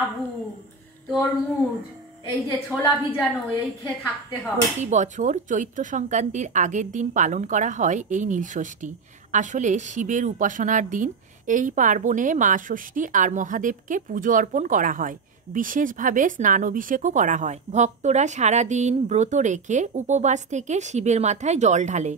সাবু, তরমুজ, এই যে ছোলা ভিজানো, এই খেয়ে থাকতে হয়। প্রতি বছর চৈত্র সংক্রান্তির আগের দিন পালন করা হয় এই নীলষষ্ঠী। আসলে শিবের উপাসনার দিন। এই পার্বণে মা ষষ্ঠী আর মহাদেবকে পুজো অর্পণ করা হয়। বিশেষভাবে স্নান অভিষেকও করা হয়। ভক্তরা সারাদিন ব্রত রেখে উপবাস থেকে শিবের মাথায় জল ঢালে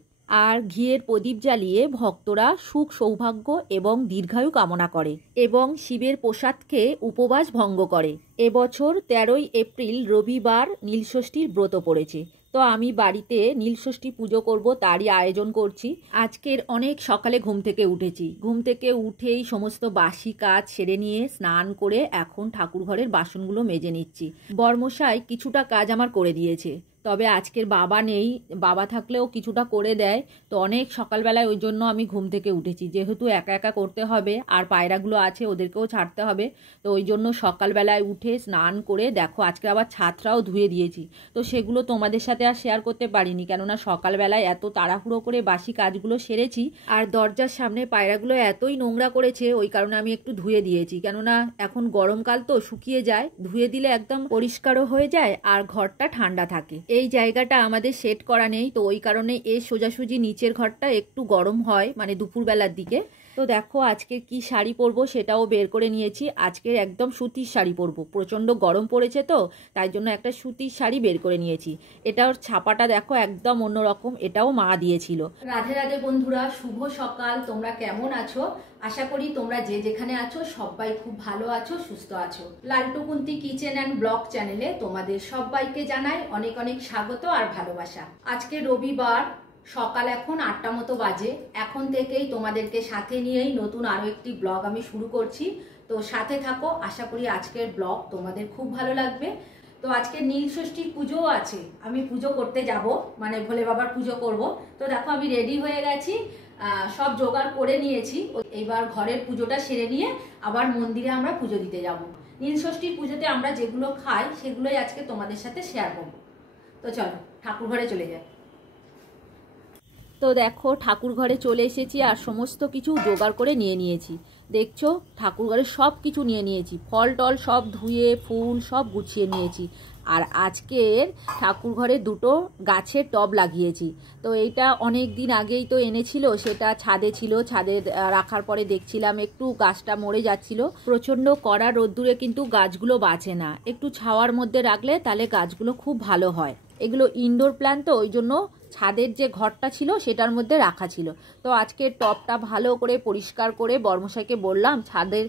আর ঘিয়ের প্রদীপ জ্বালিয়ে ভক্তরা সুখ সৌভাগ্য এবং দীর্ঘায়ু কামনা করে এবং শিবের প্রসাদ খেয়ে উপবাস ভঙ্গ করে। এবছর 13ই এপ্রিল রবিবার নীলষষ্ঠীর ব্রত পড়েছে, তো আমি বাড়িতে নীলষষ্ঠী পুজো করব, তারই আয়োজন করছি। আজকের অনেক সকালে ঘুম থেকে উঠেছি। ঘুম থেকে উঠেই সমস্ত বাসি কাজ সেরে নিয়ে স্নান করে এখন ঠাকুর ঘরের বাসনগুলো মেজে নিচ্ছি। বর্মশাই কিছুটা কাজ আমার করে দিয়েছে, তবে আজকের বাবা নেই। বাবা থাকলেও কিছুটা করে দেয়, তো অনেক সকালবেলায় ওই জন্য আমি ঘুম থেকে উঠেছি, যেহেতু একা একা করতে হবে আর পায়রাগুলো আছে ওদেরকেও ছাড়তে হবে, তো ওই জন্য সকালবেলায় উঠে স্নান করে দেখো আজকে আবার ছাদটাও ধুয়ে দিয়েছি। তো সেগুলো তোমাদের সাথে আর শেয়ার করতে পারিনি, কেননা সকালবেলায় এত তাড়াহুড়ো করে বাসি কাজগুলো সেরেছি আর দরজার সামনে পায়রাগুলো এতই নোংরা করেছে, ওই কারণে আমি একটু ধুয়ে দিয়েছি। কেননা এখন গরমকাল তো শুকিয়ে যায়, ধুয়ে দিলে একদম পরিষ্কারও হয়ে যায় আর ঘরটা ঠান্ডা থাকে। এই জায়গাটা আমাদের সেট করা নেই, তো ওই কারণে এই সোজাসুজি নিচের ঘরটা একটু গরম হয়, মানে দুপুরবেলার দিকে। তো দেখো আজকে কি শাড়ি পরবো সেটাও বের করে নিয়েছি। আজকে একদম সুতির শাড়ি পরবো, প্রচণ্ড গরম পড়েছে তো তাই জন্য একটা সুতির শাড়ি বের করে নিয়েছি। এটার ছাপাটা দেখো একদম অন্যরকম, এটাও মা দিয়েছিল। রাধে রাধে বন্ধুরা, শুভ সকাল। তোমরা কেমন আছো? আশা করি তোমরা যে যেখানে আছো সবাই খুব ভালো আছো, সুস্থ আছো। লালটু কুন্তি কিচেন অ্যান্ড ব্লগ চ্যানেলে তোমাদের সবাইকে জানাই অনেক অনেক স্বাগত আর ভালোবাসা। আজকে রবিবার, সকাল এখন 8টা মতো বাজে। এখন থেকেই তোমাদেরকে সাথে নিয়েই নতুন আরো একটি ব্লগ আমি শুরু করছি, তো সাথে থাকো। আশা করি আজকের ব্লগ তোমাদের খুব ভালো লাগবে। তো আজকে নীলষষ্ঠী পুজোও আছে, আমি পুজো করতে যাব, মানে ভোলে বাবার পুজো করব। তো দেখো আমি রেডি হয়ে গেছি, সব জোগাড় করে নিয়েছি। এবার ঘরের পুজোটা সেরে নিয়ে আবার মন্দিরে আমরা পুজো দিতে যাব। নীলষষ্ঠীর পুজোতে আমরা যেগুলো খাই সেগুলোই আজকে তোমাদের সাথে শেয়ার করব। তো চলো ঠাকুর ঘরে চলে যাই। তো দেখো ঠাকুর ঘরে চলে এসেছি আর সমস্ত কিছু জোগাড় করে নিয়ে নিয়েছি। দেখছো ঠাকুর ঘরে সব কিছু নিয়ে নিয়েছি, ফল টল সব ধুয়ে ফুল সব গুছিয়ে নিয়েছি। আর আজকের ঠাকুর ঘরে দুটো গাছের টব লাগিয়েছি। তো এইটা অনেক দিন আগেই তো এনেছিল, সেটা ছাদে ছিল, ছাদে রাখার পরে দেখছিলাম একটু গাছটা মরে যাচ্ছিল। প্রচণ্ড কড়া রোদ্দুরে কিন্তু গাছগুলো বাঁচে না, একটু ছাওয়ার মধ্যে রাখলে তাহলে গাছগুলো খুব ভালো হয়। এগুলো ইনডোর প্ল্যান্ট, তো ওই জন্য ছাদের যে ঘরটা ছিল সেটার মধ্যে রাখা ছিল। তো আজকে টবটা ভালো করে পরিষ্কার করে বর্মশাইকে বললাম ছাদের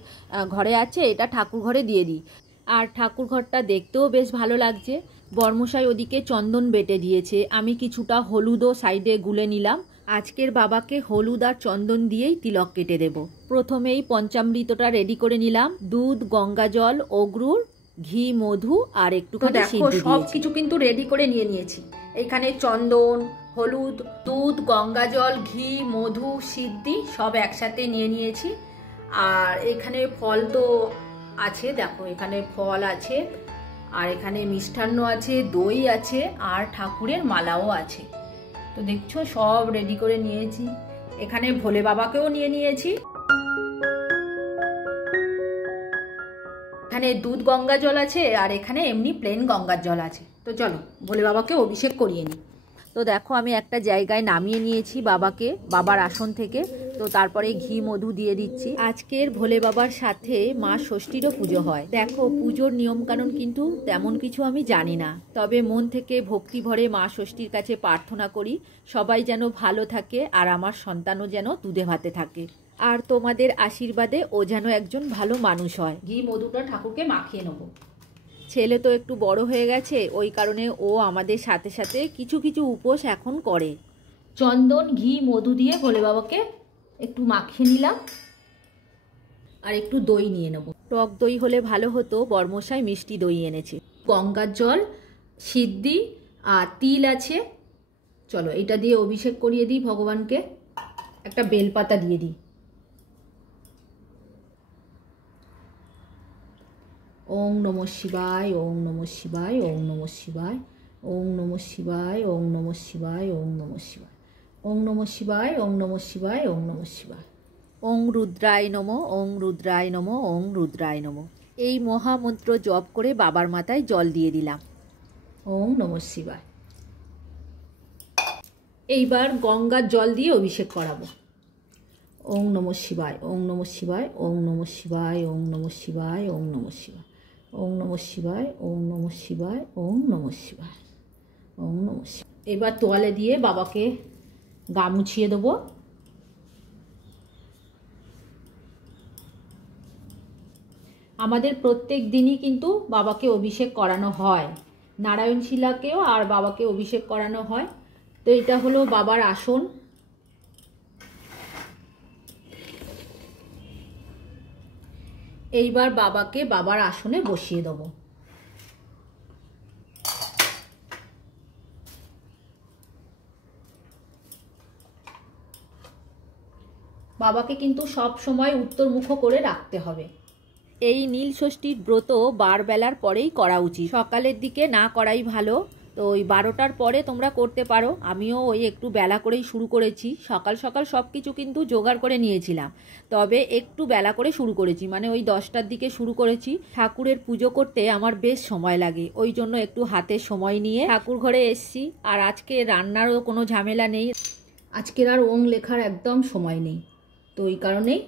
ঘরে আছে, এটা ঠাকুর ঘরে দিয়ে দিই। আর ঠাকুর ঘরটা দেখতেও বেশ ভালো লাগছে। বর্মশাই ওদিকে চন্দন বেটে দিয়েছে, আমি কিছুটা হলুদও সাইডে গুলে নিলাম। আজকের বাবাকে হলুদ আর চন্দন দিয়েই তিলক কেটে দেব। প্রথমেই পঞ্চামৃতটা রেডি করে নিলাম, দুধ, গঙ্গা জল, অগ্রুর, ঘি, মধু আর একটুখানি সিদ্ধি। সব কিছু কিন্তু রেডি করে নিয়ে নিয়েছি। এখানে চন্দন, হলুদ, দুধ, গঙ্গা জল, ঘি, মধু, সিদ্ধি সব একসাথে নিয়ে নিয়েছি। আর এখানে ফল তো আছে, দেখো এখানে ফল আছে আর এখানে মিষ্টান্ন আছে, দই আছে আর ঠাকুরের মালাও আছে। তো দেখছো সব রেডি করে নিয়েছি। এখানে ভোলে বাবাকেও নিয়ে নিয়েছি। এখানে দুধ গঙ্গা জল আছে আর এখানে এমনি প্লেন গঙ্গার জল আছে। তো চলো ভোলে বাবাকে অভিষেক করিয়ে নিই। তো দেখো আমি একটা জায়গায় নামিয়ে নিয়েছি বাবাকে, বাবার আসন থেকে। তো তারপরে ঘি মধু দিয়ে দিচ্ছি। আজকের ভোলে বাবার সাথে মা ষষ্ঠীরও পুজো হয়। দেখো পুজোর নিয়মকানুন কিন্তু তেমন কিছু আমি জানি না, তবে মন থেকে ভক্তি ভরে মা ষষ্ঠীর কাছে প্রার্থনা করি সবাই যেন ভালো থাকে আর আমার সন্তানও যেন দুধে ভাতে থাকে, আর তোমাদের আশীর্বাদে ও যেন একজন ভালো মানুষ হয়। ঘি মধুটা ঠাকুরকে মাখিয়ে নেবো। ছেলে তো একটু বড় হয়ে গেছে, ওই কারণে ও আমাদের সাথে সাথে কিছু কিছু উপোস এখন করে। চন্দন, ঘি, মধু দিয়ে ভোলে বাবাকে একটু মাখিয়ে নিলাম আর একটু দই নিয়ে নেব। টক দই হলে ভালো হতো, বর্মশাই মিষ্টি দই এনেছে। গঙ্গার জল, সিদ্ধি আর তিল আছে। চলো এটা দিয়ে অভিষেক করিয়ে দিই ভগবানকে। একটা বেলপাতা দিয়ে দিই। ওং নমঃ শিবায়, ওং নমঃ শিবায়, ওং নমঃ শিবায়, ওং নমঃ শিবায়, ওং নমঃ শিবায়, ওং নমঃ শিবায়, ওং নমঃ শিবায়, ওং নমঃ শিবায়, ওং নমঃ শিবায়। ওং রুদ্রায় নমঃ, ওং রুদ্রায় নমঃ, ওং রুদ্রায় নমঃ। এই মহামন্ত্র জপ করে বাবার মাথায় জল দিয়ে দিলাম। ওম নমঃ শিবায়। এইবার গঙ্গার জল দিয়ে অভিষেক করাবো। ওম নমঃ শিবায়, ওম নমঃ শিবায়, ওম নমঃ শিবায়, ওম নমঃ শিবায়, ওম নমঃ শিবায়, ওম নমঃ শিবায়, ওম নমঃ শিবায়, ওম নমঃ শিবায়, ওম নমঃ শিবায়। এবার তোয়ালে দিয়ে বাবাকে গা মুছিয়ে দেবো। আমাদের প্রত্যেক দিনই কিন্তু বাবাকে অভিষেক করানো হয়, নারায়ণ শিলাকেও আর বাবাকে অভিষেক করানো হয়। তো এটা হলো বাবার আসন। এইবার বাবাকে বাবার আসনে বসিয়ে দেবো। বাবাকে কিন্তু সব সময় উত্তরমুখ করে রাখতে হবে। এই নীল ষষ্ঠীর ব্রত বারবেলার পরেই করা উচিত, সকালের দিকে না করাই ভালো। তো ওই 12টার পরে তোমরা করতে পারো। আমিও ওই একটু বেলা করেই শুরু করেছি। সকাল সকাল সব কিছু কিন্তু জোগাড় করে নিয়েছিলাম, তবে একটু বেলা করে শুরু করেছি, মানে ওই 10টার দিকে শুরু করেছি। ঠাকুরের পুজো করতে আমার বেশ সময় লাগে, ওই জন্য একটু হাতে সময় নিয়ে ঠাকুর ঘরে এসছি। আর আজকে রান্নারও কোনো ঝামেলা নেই, আজকের আর ওং লেখার একদম সময় নেই, তো ওই কারণেই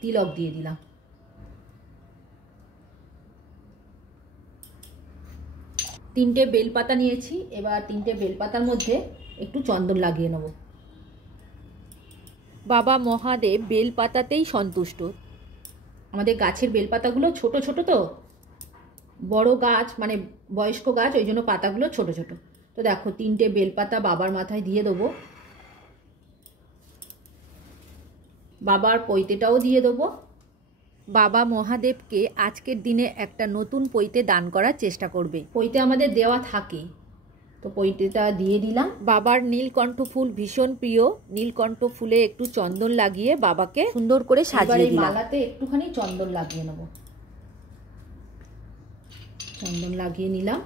তিলক দিয়ে দিলাম। তিনটে বেলপাতা নিয়েছি, এবার তিনটে বেলপাতার মধ্যে একটু চন্দন লাগিয়ে নেব। বাবা মহাদেব বেলপাতাতেই সন্তুষ্ট। আমাদের গাছের বেলপাতাগুলো ছোট ছোট, তো বড় গাছ মানে বয়স্ক গাছ, ওই জন্য পাতাগুলো ছোট ছোট। তো দেখো তিনটে বেলপাতা বাবার মাথায় দিয়ে দেবো। বাবার পৈতেটাও দিয়ে দেবো। বাবা মহাদেবকে আজকের দিনে একটা নতুন পৈতে দান করার চেষ্টা করবে। পৈতে আমাদের দেওয়া থাকে, তো পৈতেটা দিয়ে দিলাম। বাবার নীলকণ্ঠ ফুল ভীষণ প্রিয়, নীলকণ্ঠ ফুলে একটু চন্দন লাগিয়ে বাবাকে সুন্দর করে সাজিয়ে দিলাম। মালাতে একটুখানি চন্দন লাগিয়ে নেব। চন্দন লাগিয়ে নিলাম,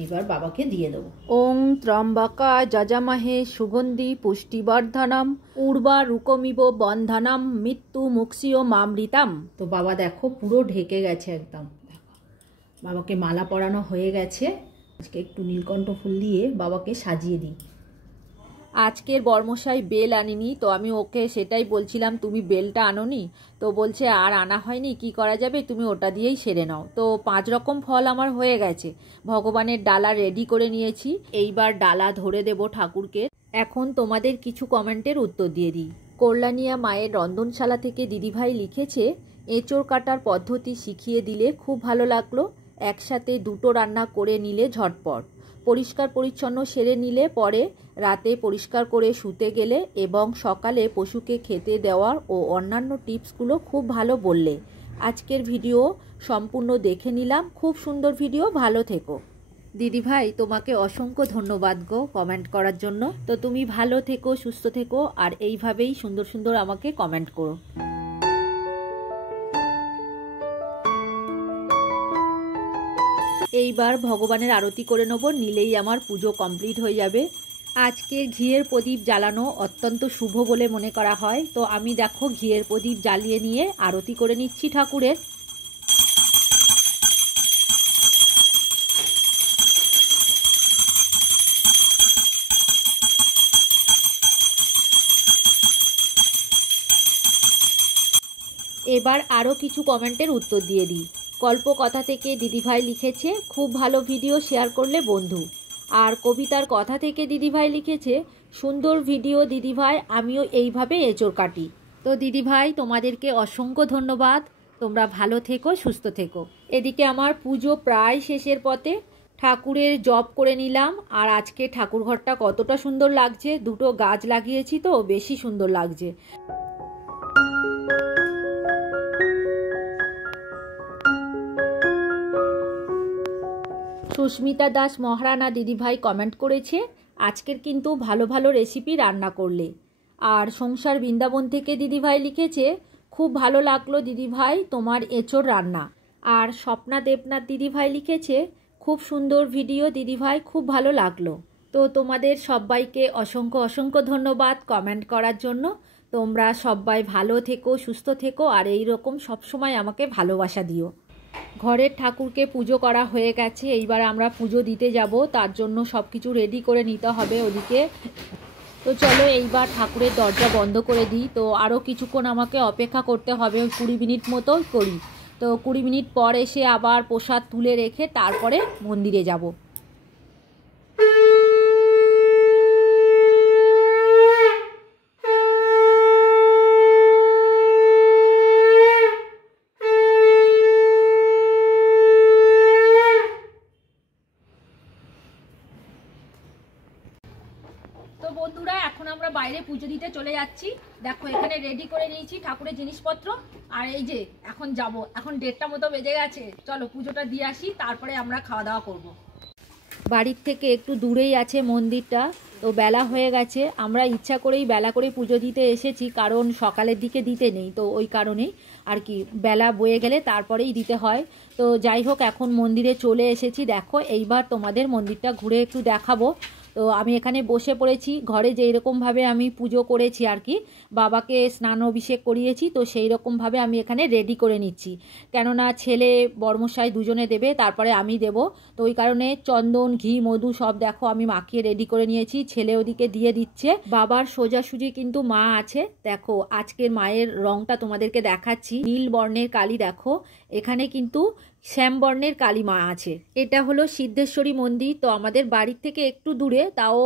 এইবার বাবাকে দিয়ে দেবো। ওং ত্রম্বকা যজামহে সুগন্ধি পুষ্টিবর্ধনম উর্বা রুকমিব বন্ধনম মৃত্যু মুক্ষিও মামৃতাম। তো বাবা দেখো পুরো ঢেকে গেছে একদম। দেখো বাবাকে মালা পরানো হয়ে গেছে। আজকে একটু নীলকণ্ঠ ফুল দিয়ে বাবাকে সাজিয়ে দিই। আজকের বর্মশাই বেল আনিনি, তো আমি ওকে সেটাই বলছিলাম তুমি বেলটা আনোনি, তো বলছে আর আনা হয়নি, কি করা যাবে, তুমি ওটা দিয়েই সেরে নাও। তো 5 রকম ফল আমার হয়ে গেছে। ভগবানের ডালা রেডি করে নিয়েছি, এইবার ডালা ধরে দেব ঠাকুরকে। এখন তোমাদের কিছু কমেন্টের উত্তর দিয়ে দিই। কল্যাণিয়া মায়ের রন্ধনশালা থেকে দিদিভাই লিখেছে, এঁচোড় কাটার পদ্ধতি শিখিয়ে দিলে খুব ভালো লাগলো, একসাথে দুটো রান্না করে নিলে ঝটপট, পরিষ্কার পরিচ্ছন্ন সেরে নিলে পরে রাতে পরিষ্কার করে শুতে গেলে এবং সকালে পশুকে খেতে দেওয়ার ও অন্যান্য টিপসগুলো খুব ভালো বললে। আজকের ভিডিও সম্পূর্ণ দেখে নিলাম, খুব সুন্দর ভিডিও, ভালো থেকো। দিদিভাই তোমাকে অসংখ্য ধন্যবাদ গো কমেন্ট করার জন্য। তো তুমি ভালো থেকো, সুস্থ থেকো, আর এইভাবেই সুন্দর সুন্দর আমাকে কমেন্ট করো। এইবার ভগবানের আরতি করে নেব, নিলেই আমার পুজো কমপ্লিট হয়ে যাবে। আজকের ঘিয়ের প্রদীপ জ্বালানো অত্যন্ত শুভ বলে মনে করা হয়, তো আমি দেখো ঘিয়ের প্রদীপ জ্বালিয়ে নিয়ে আরতি করে নিচ্ছি ঠাকুরের। এবার আরও কিছু কমেন্টের উত্তর দিয়ে দিই। কল্পকথা থেকে দিদিভাই লিখেছে, খুব ভালো ভিডিও শেয়ার করলে বন্ধু। আর কবিতার কথা থেকে দিদিভাই লিখেছে, সুন্দর ভিডিও দিদিভাই, আমিও এইভাবে এঁচোড় কাটি। তো দিদিভাই তোমাদেরকে অসংখ্য ধন্যবাদ, তোমরা ভালো থেকো, সুস্থ থেকো। এদিকে আমার পুজো প্রায় শেষের পথে, ঠাকুরের জপ করে নিলাম। আর আজকে ঠাকুরঘরটা কতটা সুন্দর লাগছে, দুটো গাছ লাগিয়েছি তো বেশি সুন্দর লাগছে। সুস্মিতা দাস মহারানা দিদিভাই কমেন্ট করেছে, আজকের কিন্তু ভালো ভালো রেসিপি রান্না করলে। আর সংসার বৃন্দাবন থেকে দিদিভাই লিখেছে, খুব ভালো লাগলো দিদিভাই তোমার এঁচোড় রান্না। আর স্বপ্না দেবনাথ দিদিভাই লিখেছে, খুব সুন্দর ভিডিও দিদিভাই, খুব ভালো লাগলো। তো তোমাদের সবাইকে অসংখ্য অসংখ্য ধন্যবাদ কমেন্ট করার জন্য। তোমরা সবাই ভালো থেকো, সুস্থ থেকো, আর এই রকম সবসময় আমাকে ভালোবাসা দিও। ঘরের ঠাকুরকে পুজো করা হয়ে গেছে, এইবার আমরা পুজো দিতে যাব, তার জন্য সব কিছু রেডি করে নিতে হবে ওদিকে। তো চলো এইবার ঠাকুরের দরজা বন্ধ করে দিই। তো আরও কিছুক্ষণ আমাকে অপেক্ষা করতে হবে, 20 মিনিট মতো করি। তো 20 মিনিট পর এসে আবার প্রসাদ তুলে রেখে তারপরে মন্দিরে যাব। তো বন্ধুরা, এখন আমরা বাইরে পুজো দিতে চলে যাচ্ছি। দেখো এখানে রেডি করে নিয়েছি ঠাকুরের জিনিসপত্র, আর এই যে এখন যাব, এখন 1:30 মতো বেজে গেছে। চলো পুজোটা দিয়ে আসি, তারপরে আমরা খাওয়া দাওয়া করব। বাড়ির থেকে একটু দূরেই আছে মন্দিরটা, তো বেলা হয়ে গেছে। আমরা ইচ্ছা করেই বেলা করে পুজো দিতে এসেছি, কারণ সকালের দিকে দিতে নেই, তো ওই কারণেই আর কি, বেলা বয়ে গেলে তারপরেই দিতে হয়। তো যাই হোক, এখন মন্দিরে চলে এসেছি। দেখো এইবার তোমাদের মন্দিরটা ঘুরে একটু দেখাবো। তো আমি এখানে বসে পড়েছি, ঘরে যেই রকমভাবে আমি পুজো করেছি আর কি, বাবাকে স্নান অভিষেক করিয়েছি, তো সেই রকমভাবে আমি এখানে রেডি করে নিচ্ছি। কেননা ছেলে বর্মশাই দুজনে দেবে, তারপরে আমি দেব। তো ওই কারণে চন্দন, ঘি, মধু সব দেখো আমি মাখিয়ে রেডি করে নিয়েছি। ছেলে ওদিকে দিয়ে দিচ্ছে। বাবার সোজাসুজি কিন্তু মা আছে। দেখো আজকের মায়ের রংটা তোমাদেরকে দেখাচ্ছি। নীল বর্ণের কালী, দেখো এখানে কিন্তু শ্যামবর্ণের কালী মা আছে। এটা হলো সিদ্ধেশ্বরী মন্দির। তো আমাদের বাড়ির থেকে একটু দূরে, তাও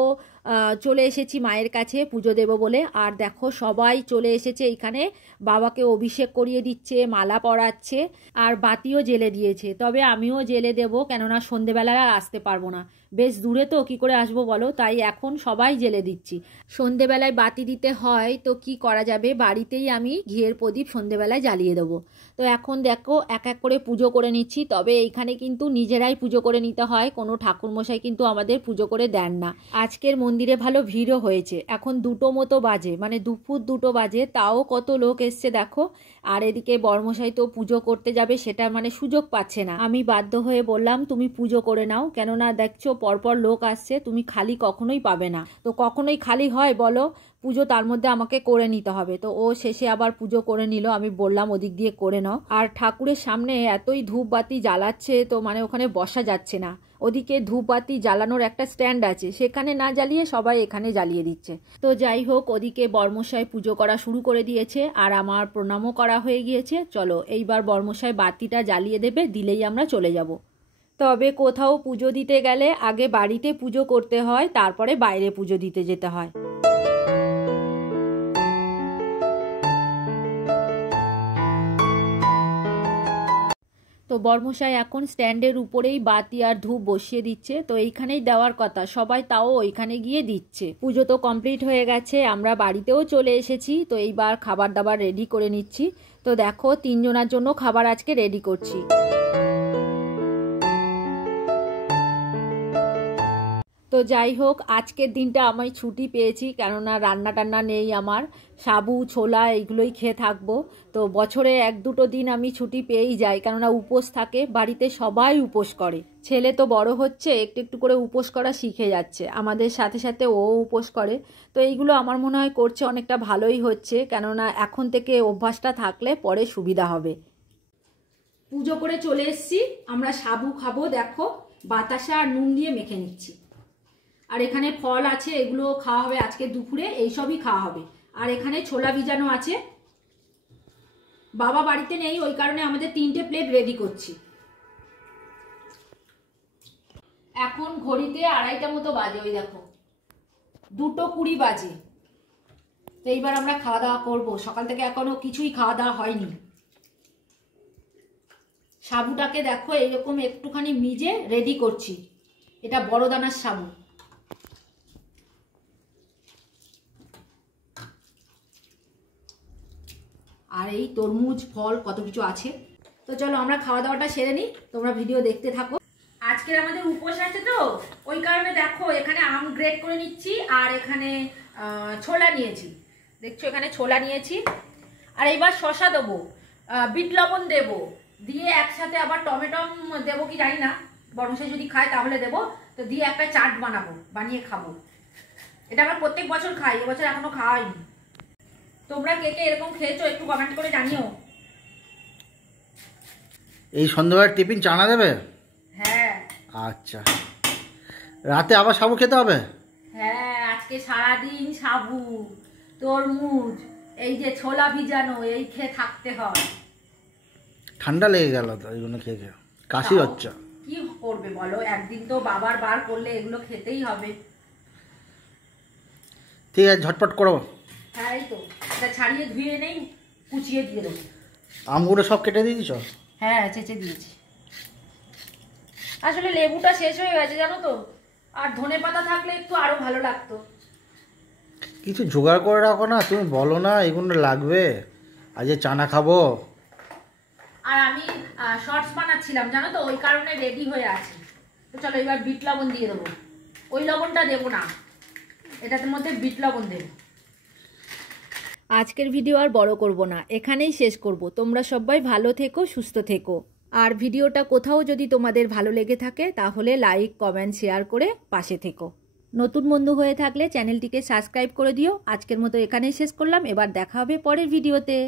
চলে এসেছি মায়ের কাছে পুজো দেব বলে। আর দেখো সবাই চলে এসেছে এইখানে, বাবাকে অভিষেক করিয়ে দিচ্ছে, মালা পরাচ্ছে, আর বাতিও জ্বেলে দিয়েছে। তবে আমিও জ্বেলে দেব, কেননা সন্ধেবেলায় আর আসতে পারবো না, বেশ দূরে তো কি করে আসবো বলো, তাই এখন সবাই জ্বেলে দিচ্ছি। সন্ধেবেলায় বাতি দিতে হয়, তো কি করা যাবে, বাড়িতেই আমি ঘিয়ের প্রদীপ সন্ধেবেলায় জ্বালিয়ে দেবো। তো এখন দেখো এক এক করে পুজো করে নিচ্ছি। তবে এইখানে কিন্তু নিজেরাই পুজো করে নিতে হয়, কোনো ঠাকুরমশাই কিন্তু আমাদের পুজো করে দেন না। আজকের মন্দিরে ভালো ভিড়ও হয়েছে। এখন 2টো মতো বাজে, মানে দুপুর 2টো বাজে, তাও কত লোক এসছে দেখো। আর এদিকে বর্মশাই তো পুজো করতে যাবে, সেটা মানে সুযোগ পাচ্ছে না। আমি বাধ্য হয়ে বললাম তুমি পুজো করে নাও, কেননা দেখছো পরপর লোক আসছে, তুমি খালি কখনোই পাবে না। তো কখনোই খালি হয় বলো, পুজো তার মধ্যে আমাকে করে নিতে হবে। তো ও শেষে আবার পুজো করে নিল, আমি বললাম ওদিক দিয়ে করে নাও। আর ঠাকুরের সামনে এতই ধূপবাতি জ্বালাচ্ছে, তো মানে ওখানে বসা যাচ্ছে না। ওদিকে ধূপবাতি জ্বালানোর একটা স্ট্যান্ড আছে, সেখানে না জ্বালিয়ে সবাই এখানে জ্বালিয়ে দিচ্ছে। তো যাই হোক, ওদিকে বর্মশাই পুজো করা শুরু করে দিয়েছে, আর আমার প্রণামও করা হয়ে গিয়েছে। চলো এইবার বর্মশাই বাতিটা জ্বালিয়ে দেবে, দিলেই আমরা চলে যাব। তবে কোথাও পুজো দিতে গেলে আগে বাড়িতে পুজো করতে হয়, তারপরে বাইরে পুজো দিতে যেতে হয়। তো বর্মশাই এখন স্ট্যান্ডের উপরেই বাতি আর ধূপ বসিয়ে দিচ্ছে। তো এইখানেই দেওয়ার কথা, সবাই তাও ওইখানে গিয়ে দিচ্ছে। পুজো তো কমপ্লিট হয়ে গেছে, আমরা বাড়িতেও চলে এসেছি। তো এইবার খাবার দাবার রেডি করে নিচ্ছি। তো দেখো 3 জনের জন্য খাবার আজকে রেডি করছি। তো যাই হোক, আজকের দিনটা আমি ছুটি পেয়েছি, কেননা রান্না টান্না নেই আমার, সাবু ছোলা এইগুলোই খেয়ে থাকবো। তো বছরে 1-2টো দিন আমি ছুটি পেয়েই যাই, কেননা উপোস থাকে বাড়িতে, সবাই উপোস করে। ছেলে তো বড় হচ্ছে, একটু একটু করে উপোস করা শিখে যাচ্ছে, আমাদের সাথে সাথে ও উপোস করে। তো এইগুলো আমার মনে হয় করছে অনেকটা ভালোই হচ্ছে, কেননা এখন থেকে অভ্যাসটা থাকলে পরে সুবিধা হবে। পুজো করে চলে এসেছি, আমরা সাবু খাবো। দেখো বাতাসা আর নুন দিয়ে মেখে নিচ্ছি। আর এখানে ফল আছে, এগুলো খাওয়া হবে আজকে দুপুরে, এইসবই খাওয়া হবে। আর এখানে ছোলা ভিজানো আছে। বাবা বাড়িতে নেই, ওই কারণে আমাদের 3টে প্লেট রেডি করছি। এখন ঘড়িতে 2:30 মতো বাজে, ওই দেখো 2:20 বাজে। তো এইবার আমরা খাওয়া দাওয়া করবো, সকাল থেকে এখনো কিছুই খাওয়া দাওয়া হয়নি। সাবুটাকে দেখো এইরকম একটুখানি মিজে রেডি করছি, এটা বড় দানার সাবু। আর এই তরমুজ, ফল, কত কিছু আছে। তো চলো আমরা খাওয়া দাওয়াটা সেরে নিই, তোমরা ভিডিও দেখতে থাকো। আজকের আমাদের উপোস আছে, তো ওই কারণে দেখো এখানে আম গ্রেট করে নিচ্ছি, আর এখানে ছোলা নিয়েছি। দেখছো এখানে ছোলা নিয়েছি। আর এইবার শশা দেবো, বিট লবণ দেবো, দিয়ে একসাথে আবার টমেটো দেবো কি জানি না, বর্মশাই যদি খায় তাহলে দেবো। তো দিয়ে একটা চাট বানাবো, বানিয়ে খাবো। এটা আমরা প্রত্যেক বছর খাই, এবছর এখনো খাওয়া হয়নি। তোমরা কে কে এরকম খেয়েছো একটু কমেন্ট করে জানিও। এই সন্ধ্যাবেলার টিফিন চানা দেবে? হ্যাঁ। আচ্ছা, রাতে আবার সাবু খেতে হবে? হ্যাঁ, আজকে সারাদিন সাবু, তরমুজ, এই যে ছোলা ভিজানো, এই খেয়ে থাকতে হয়। ঠান্ডা লেগে গেল তো এইগুলো খেয়ে খেয়ে, কাশি তাও হচ্ছে। কি করবে বলো, একদিন তো বাবার বার করলে এগুলো খেতেই হবে। ঠিক আছে, ঝটপট করো। হ্যাঁ, এই তো এটা ছাড়িয়ে ধুয়ে নেই, কুচিয়ে দিয়ে দেবো। আমগুলো সব কেটে দিয়েছ? হ্যাঁ, চেঁচে দিয়েছি। আসলে লেবুটা শেষ হয়ে গেছে জানো তো, আর ধনেপাতা থাকলে একটু আরো ভালো লাগতো। কিছু জোগাড় করে রাখো না, তুমি বলো না এগুলো লাগবে, আজ চানা খাবো। আর আমি শর্টস বানাচ্ছিলাম জানো তো, ওই কারণে রেডি হয়ে আছি। তো চলো এবার বিট লবণ দিয়ে দেবো। ওই লবণটা দেবো না, এটার মধ্যে বিট লবণ দেবো। আজকের ভিডিও আর বড় করব না, এখানেই শেষ করব। তোমরা সবাই ভালো থেকো, সুস্থ থেকো। আর ভিডিওটা কোথাও যদি তোমাদের ভালো লেগে থাকে তাহলে লাইক, কমেন্ট, শেয়ার করে পাশে থেকো। নতুন বন্ধু হয়ে থাকলে চ্যানেলটিকে সাবস্ক্রাইব করে দিও। আজকের মতো এখানেই শেষ করলাম, এবার দেখা হবে পরের ভিডিওতে।